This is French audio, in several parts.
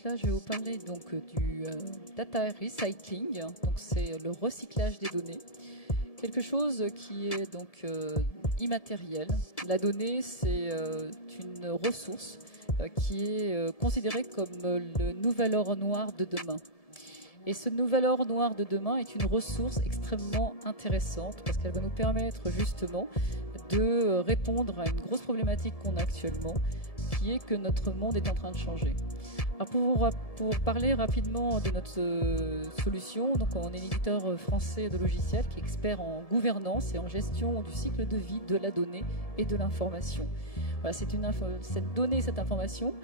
donc là je vais vous parler donc du data recycling, donc c'est le recyclage des données, quelque chose qui est donc immatériel. La donnée c'est une ressource qui est considérée comme le nouvel or noir de demain. Et ce nouvel or noir de demain est une ressource extrêmement intéressante parce qu'elle va nous permettre justement de répondre à une grosse problématique qu'on a actuellement, qui est que notre monde est en train de changer. Alors pour parler rapidement de notre solution, donc on est un éditeur français de logiciels qui est expert en gouvernance et en gestion du cycle de vie de la donnée et de l'information. Voilà, cette donnée, cette information,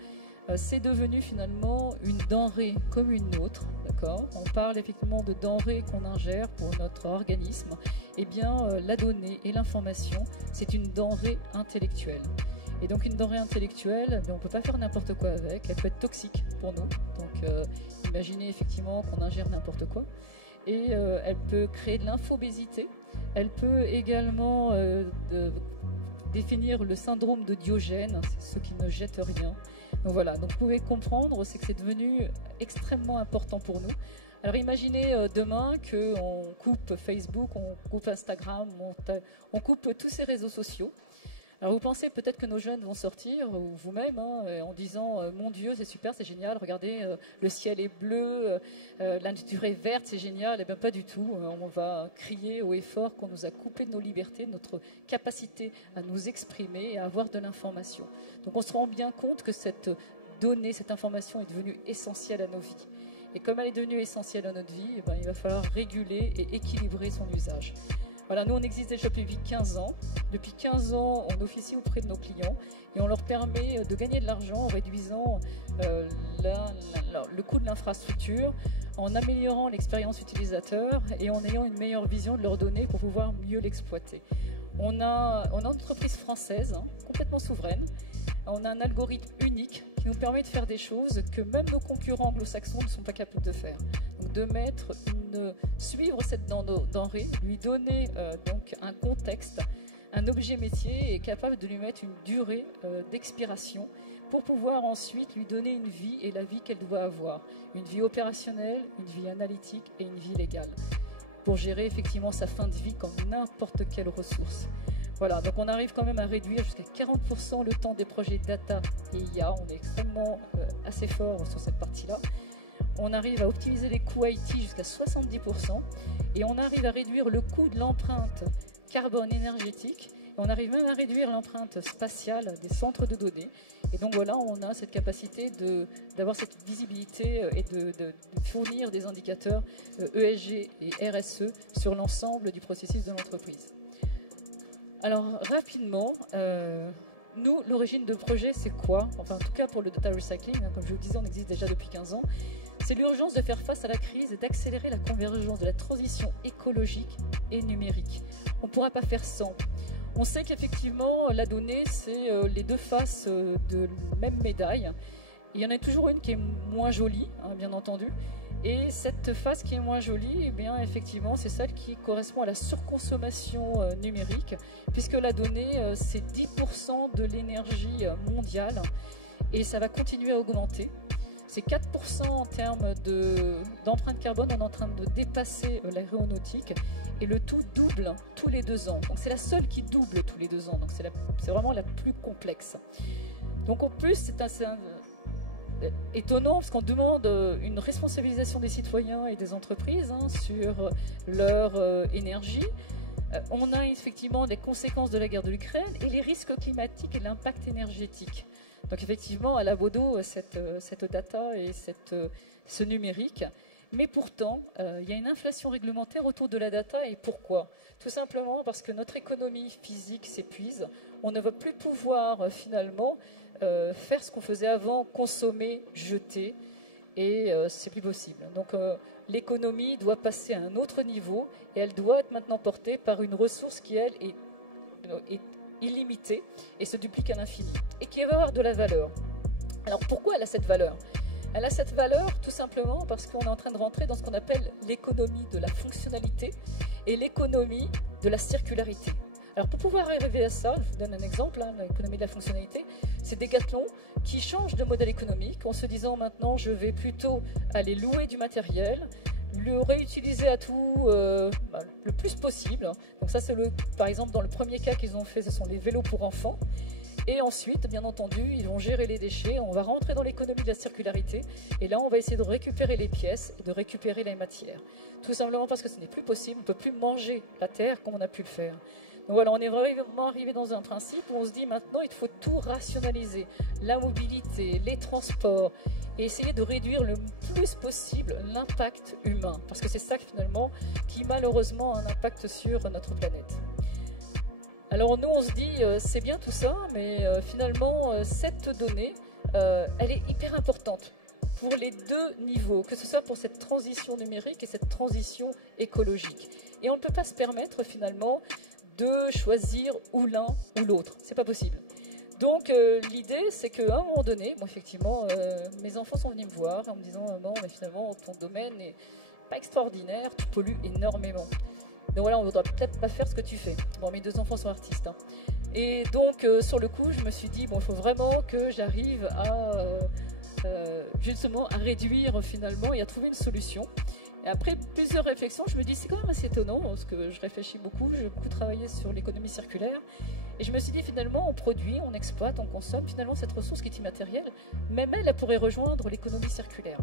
c'est devenu finalement une denrée comme une autre, d'accord ? On parle effectivement de denrées qu'on ingère pour notre organisme. Eh bien, la donnée et l'information, c'est une denrée intellectuelle. Et donc une denrée intellectuelle, on ne peut pas faire n'importe quoi avec, elle peut être toxique pour nous. Donc imaginez effectivement qu'on ingère n'importe quoi. Et elle peut créer de l'infobésité, elle peut également définir le syndrome de Diogène, c'est ceux qui ne jettent rien. Donc voilà, donc vous pouvez comprendre, c'est que c'est devenu extrêmement important pour nous. Alors imaginez demain qu'on coupe Facebook, on coupe Instagram, on coupe tous ces réseaux sociaux. Alors vous pensez peut-être que nos jeunes vont sortir, ou vous-même, en disant « Mon Dieu, c'est super, c'est génial, regardez, le ciel est bleu, la nature est verte, c'est génial ». Eh bien pas du tout, on va crier haut et fort qu'on nous a coupé de nos libertés, de notre capacité à nous exprimer et à avoir de l'information. Donc on se rend bien compte que cette donnée, cette information est devenue essentielle à nos vies. Et comme elle est devenue essentielle à notre vie, eh bien, il va falloir réguler et équilibrer son usage. Voilà, nous on existe déjà depuis 15 ans. Depuis 15 ans, on officie auprès de nos clients et on leur permet de gagner de l'argent en réduisant le coût de l'infrastructure, en améliorant l'expérience utilisateur et en ayant une meilleure vision de leurs données pour pouvoir mieux l'exploiter. On a une entreprise française, complètement souveraine. On a un algorithme unique qui nous permet de faire des choses que même nos concurrents anglo-saxons ne sont pas capables de faire. Donc de suivre cette denrée, lui donner donc un contexte, un objet métier et capable de lui mettre une durée d'expiration pour pouvoir ensuite lui donner une vie et la vie qu'elle doit avoir. Une vie opérationnelle, une vie analytique et une vie légale. Pour gérer effectivement sa fin de vie comme n'importe quelle ressource. Voilà, donc on arrive quand même à réduire jusqu'à 40% le temps des projets data et IA. On est extrêmement assez fort sur cette partie-là. On arrive à optimiser les coûts IT jusqu'à 70% et on arrive à réduire le coût de l'empreinte carbone énergétique. Et on arrive même à réduire l'empreinte spatiale des centres de données. Et donc voilà, on a cette capacité d'avoir cette visibilité et de fournir des indicateurs ESG et RSE sur l'ensemble du processus de l'entreprise. Alors rapidement, nous, l'origine de projet, c'est quoi? Enfin, en tout cas pour le data recycling, comme je vous le disais, on existe déjà depuis 15 ans. C'est l'urgence de faire face à la crise et d'accélérer la convergence de la transition écologique et numérique. On ne pourra pas faire sans. On sait qu'effectivement, la donnée, c'est les deux faces de la même médaille. Il y en a toujours une qui est moins jolie, bien entendu. Et cette face qui est moins jolie, eh bien, effectivement, c'est celle qui correspond à la surconsommation numérique, puisque la donnée, c'est 10% de l'énergie mondiale, et ça va continuer à augmenter. C'est 4% en termes d'empreinte carbone, on est en train de dépasser l'aéronautique, et le tout double tous les 2 ans. Donc c'est la seule qui double tous les 2 ans, donc c'est vraiment la plus complexe. Donc en plus, c'est étonnant parce qu'on demande une responsabilisation des citoyens et des entreprises sur leur énergie. On a effectivement les conséquences de la guerre de l'Ukraine et les risques climatiques et l'impact énergétique. Donc effectivement, elle a beau dos cette data et ce numérique. Mais pourtant, il y a une inflation réglementaire autour de la data. Et pourquoi? Tout simplement parce que notre économie physique s'épuise. On ne va plus pouvoir finalement faire ce qu'on faisait avant, consommer, jeter, et c'est plus possible. Donc l'économie doit passer à un autre niveau et elle doit être maintenant portée par une ressource qui, elle, est illimitée et se duplique à l'infini et qui va avoir de la valeur. Alors pourquoi elle a cette valeur? Elle a cette valeur tout simplement parce qu'on est en train de rentrer dans ce qu'on appelle l'économie de la fonctionnalité et l'économie de la circularité. Alors pour pouvoir arriver à ça, je vous donne un exemple, hein, l'économie de la fonctionnalité, c'est Decathlon qui change de modèle économique en se disant maintenant je vais plutôt aller louer du matériel, le réutiliser à tout le plus possible. Donc ça c'est par exemple dans le premier cas qu'ils ont fait, ce sont les vélos pour enfants. Et ensuite, bien entendu, ils vont gérer les déchets, on va rentrer dans l'économie de la circularité, et là on va essayer de récupérer les pièces et de récupérer les matières. Tout simplement parce que ce n'est plus possible, on ne peut plus manger la terre comme on a pu le faire. Donc voilà, on est vraiment arrivé dans un principe où on se dit maintenant il faut tout rationaliser, la mobilité, les transports, et essayer de réduire le plus possible l'impact humain, parce que c'est ça finalement qui malheureusement a un impact sur notre planète. Alors nous on se dit c'est bien tout ça, mais finalement cette donnée elle est hyper importante pour les deux niveaux, que ce soit pour cette transition numérique et cette transition écologique. Et on ne peut pas se permettre finalement de choisir ou l'un ou l'autre, c'est pas possible. Donc l'idée c'est qu'à un moment donné, bon, effectivement mes enfants sont venus me voir en me disant maman mais finalement ton domaine n'est pas extraordinaire, tu pollues énormément. Donc voilà, on ne voudra peut-être pas faire ce que tu fais. Bon, mes deux enfants sont artistes. Hein. Et donc, sur le coup, je me suis dit, bon, il faut vraiment que j'arrive à, justement, à réduire finalement et à trouver une solution. Et après plusieurs réflexions, je me dis, c'est quand même assez étonnant, parce que je réfléchis beaucoup, j'ai beaucoup travaillé sur l'économie circulaire. Et je me suis dit, finalement, on produit, on exploite, on consomme, finalement, cette ressource qui est immatérielle, même elle pourrait rejoindre l'économie circulaire.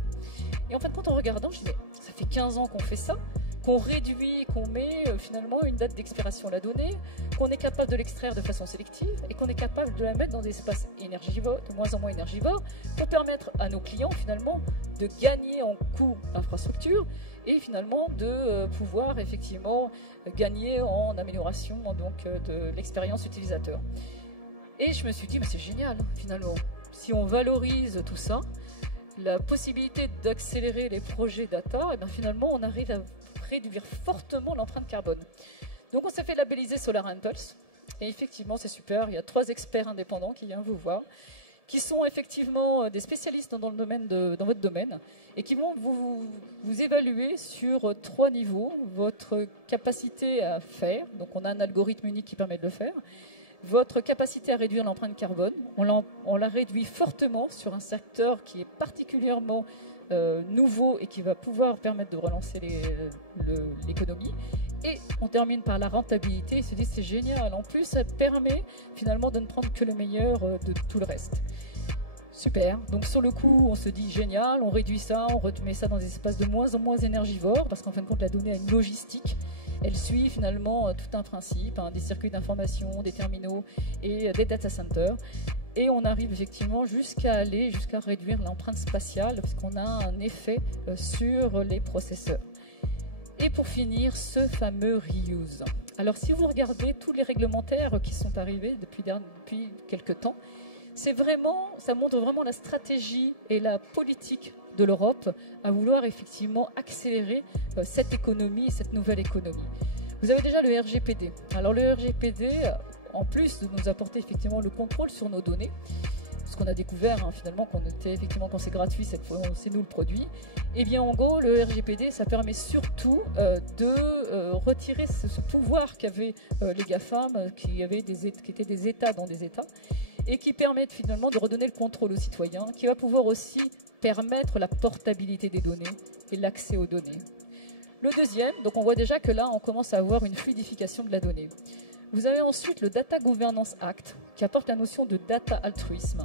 Et en fait, quand on regardant, je me dis, mais ça fait 15 ans qu'on fait ça, qu'on réduit, qu'on met finalement une date d'expiration à la donnée, qu'on est capable de l'extraire de façon sélective et qu'on est capable de la mettre dans des espaces énergivores, de moins en moins énergivores, pour permettre à nos clients finalement de gagner en coût infrastructure et finalement de pouvoir effectivement gagner en amélioration donc, de l'expérience utilisateur. Et je me suis dit, mais c'est génial finalement, si on valorise tout ça, la possibilité d'accélérer les projets data, et bien finalement on arrive à réduire fortement l'empreinte carbone. Donc on s'est fait labelliser Solar Impulse, et effectivement c'est super, il y a 3 experts indépendants qui viennent vous voir, qui sont effectivement des spécialistes dans votre domaine, et qui vont vous évaluer sur 3 niveaux, votre capacité à faire, donc on a un algorithme unique qui permet de le faire, votre capacité à réduire l'empreinte carbone, on la réduit fortement sur un secteur qui est particulièrement nouveau et qui va pouvoir permettre de relancer l'économie. Et on termine par la rentabilité, ils se disent c'est génial, en plus ça permet finalement de ne prendre que le meilleur de tout le reste. Super, donc sur le coup on se dit génial, on réduit ça, on remet ça dans des espaces de moins en moins énergivores, parce qu'en fin de compte la donnée a une logistique. Elle suit finalement tout un principe, hein, des circuits d'information, des terminaux et des data centers. Et on arrive effectivement jusqu'à réduire l'empreinte spatiale, parce qu'on a un effet sur les processeurs. Et pour finir, ce fameux reuse. Alors si vous regardez tous les réglementaires qui sont arrivés depuis quelques temps, ça montre vraiment la stratégie et la politique de l'Europe à vouloir effectivement accélérer cette économie, cette nouvelle économie. Vous avez déjà le RGPD. Alors le RGPD, en plus de nous apporter effectivement le contrôle sur nos données, parce qu'on a découvert hein, finalement quand c'est gratuit, c'est nous le produit, et bien en gros le RGPD ça permet surtout de retirer ce pouvoir qu'avaient les GAFAM, qui étaient des États dans des États, et qui permettent finalement de redonner le contrôle aux citoyens, qui va pouvoir aussi permettre la portabilité des données et l'accès aux données. Le deuxième, donc on voit déjà que là on commence à avoir une fluidification de la donnée. Vous avez ensuite le Data Governance Act qui apporte la notion de data altruisme.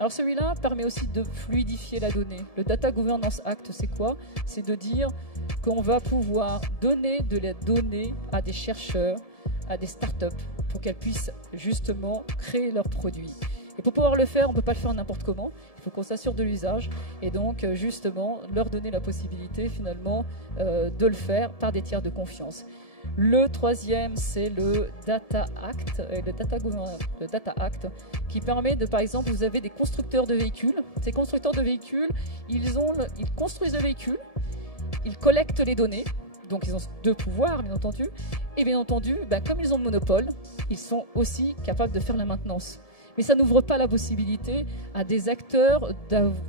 Alors celui-là permet aussi de fluidifier la donnée. Le Data Governance Act, c'est quoi? C'est de dire qu'on va pouvoir donner de la donnée à des chercheurs, à des startups, pour qu'elles puissent justement créer leurs produits. Et pour pouvoir le faire, on ne peut pas le faire n'importe comment. Il faut qu'on s'assure de l'usage et donc justement leur donner la possibilité finalement de le faire par des tiers de confiance. Le troisième, c'est le Data Act, le Data Act, qui permet de, par exemple, vous avez des constructeurs de véhicules. Ces constructeurs de véhicules, ils construisent le véhicule, ils collectent les données, donc ils ont 2 pouvoirs, bien entendu. Et bien entendu, comme ils ont le monopole, ils sont aussi capables de faire la maintenance. Mais ça n'ouvre pas la possibilité à des acteurs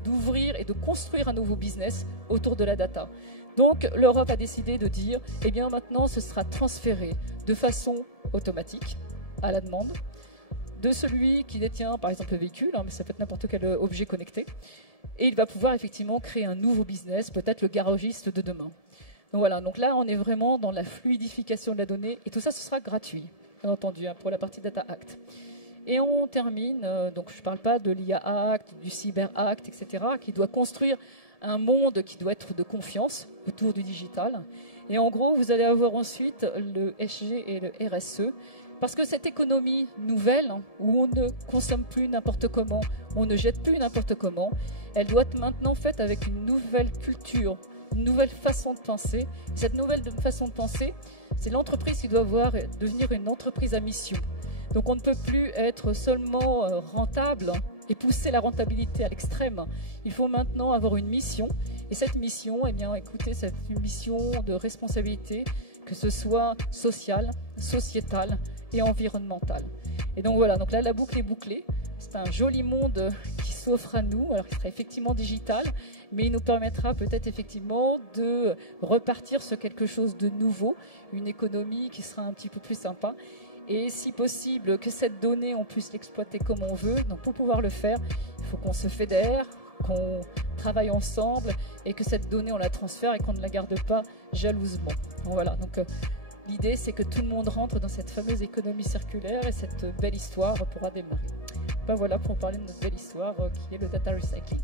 d'ouvrir et de construire un nouveau business autour de la data. Donc l'Europe a décidé de dire, eh bien maintenant ce sera transféré de façon automatique à la demande de celui qui détient par exemple le véhicule, mais ça peut être n'importe quel objet connecté, et il va pouvoir effectivement créer un nouveau business, peut-être le garagiste de demain. Donc voilà, donc là on est vraiment dans la fluidification de la donnée, et tout ça ce sera gratuit, bien entendu, pour la partie Data Act. Et on termine, donc je ne parle pas de l'IA Act, du Cyber Act, etc., qui doit construire un monde qui doit être de confiance autour du digital. Et en gros, vous allez avoir ensuite le SG et le RSE, parce que cette économie nouvelle, où on ne consomme plus n'importe comment, on ne jette plus n'importe comment, elle doit être maintenant faite avec une nouvelle culture, une nouvelle façon de penser. Cette nouvelle façon de penser, c'est l'entreprise qui doit devenir une entreprise à mission. Donc on ne peut plus être seulement rentable et pousser la rentabilité à l'extrême. Il faut maintenant avoir une mission. Et cette mission, eh bien, écoutez, c'est une mission de responsabilité, que ce soit sociale, sociétale et environnementale. Et donc voilà, donc là la boucle est bouclée. C'est un joli monde qui s'offre à nous, alors il sera effectivement digital, mais il nous permettra peut-être effectivement de repartir sur quelque chose de nouveau, une économie qui sera un petit peu plus sympa. Et si possible, que cette donnée, on puisse l'exploiter comme on veut. Donc pour pouvoir le faire, il faut qu'on se fédère, qu'on travaille ensemble et que cette donnée, on la transfère et qu'on ne la garde pas jalousement. Donc voilà, donc l'idée, c'est que tout le monde rentre dans cette fameuse économie circulaire et cette belle histoire pourra démarrer. Ben voilà pour parler de notre belle histoire qui est le data recycling.